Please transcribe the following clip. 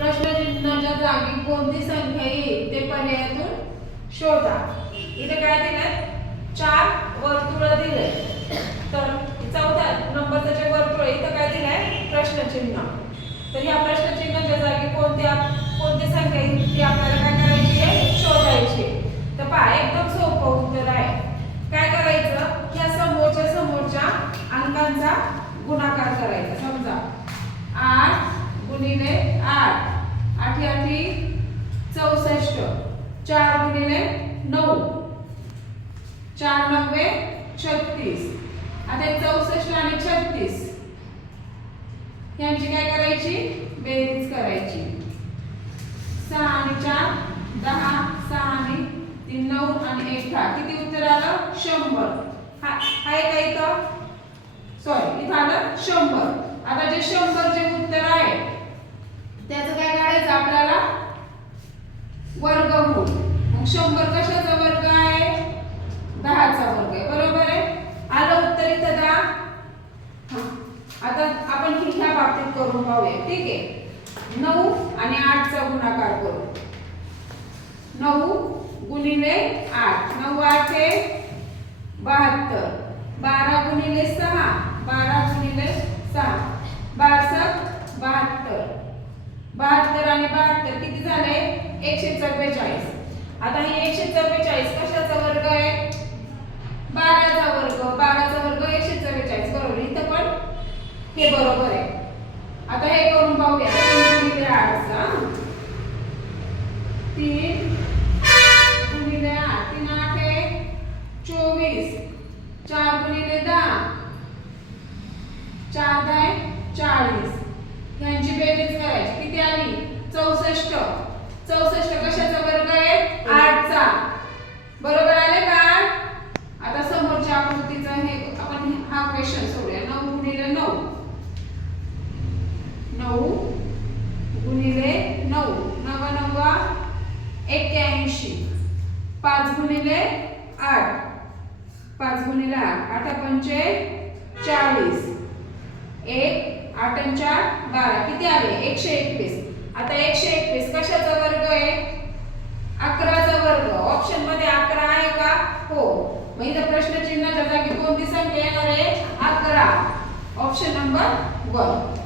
प्रश्नचिन्हाच्या जागी कोणती संख्या येईल ते पर्यायातून शोधा. इथे काय दिलंय? 4 वर्तुळ दिले. तर चौथ्या नंबरचं जे वर्तुळ आहे इथं काय दिलंय? प्रश्नचिन्ह. तर या प्रश्नचिन्हाच्या जागी कोणती संख्या येईल ती आपल्याला काय करायची आहे? शोधायची. तर पहा एकदम सोपं उत्तर आहे. काय करायचं? या समोरच्या अंकांचा गुणाकार करायचा. समजा 8 गुणिले 8 8 64 4 गुणिले 9 4 9 36. आता 64 आणि 36 यांची काय करायची? बेरीज करायची. 6 आणि 4 10 6 आणि 3 9 आणि 1 10. किती उत्तर आलं? 100. आहे का इथं? सॉरी इथं आलं 100. आता जे 100 जे उत्तर आहे त्याचं काय करायचं आपल्याला? वर्गमूळ. मग 100 कशाचा वर्ग आहे? 10 चा वर्ग आहे. बरोबर आहे. आलं उत्तर इथं 10. आता आपण ह्या बाबतीत करून पाहूया. ठीक आहे. 9 आणि 8 चा गुणाकार करू. 9 गुणिले 8 9 8 72. 12 गुणिले 6 12 गुणिले 6 12 72. 72 आणि 72 किती झाले? 144. आता हे 144 कशाचा वर्ग आहे? 12 चा वर्ग. 12 चा वर्ग 144. बरोबर. इथं पण हे बरोबर आहे. आता हे करून पाहूया. 3 गुणिले 8 चा 3 गुणिले 8 3 8 24. 4 गुणिले 10 4 10 40. यांची बेरीज करायची. किती आली? 64. 64 कशाचा वर्ग आहे? 8 चा. बरोबर आले का? आता समोरच्या आकृतीचा हे आपण हा क्वेश्चन सोडूया. 9 गुणिले 9 9 गुणिले 9 9 9 81. 5 गुणिले 8 5 गुणिले 8 8 पंचे 40. 1 8 आणि 4 12. किती आले? 121. आता 121 कशाचा वर्ग आहे? 11 चा वर्ग. ऑप्शन मध्ये 11 आहे का? हो. मग इथं प्रश्नचिन्हाच्या जागी कोणती संख्या येणार आहे? 11. Option number 1.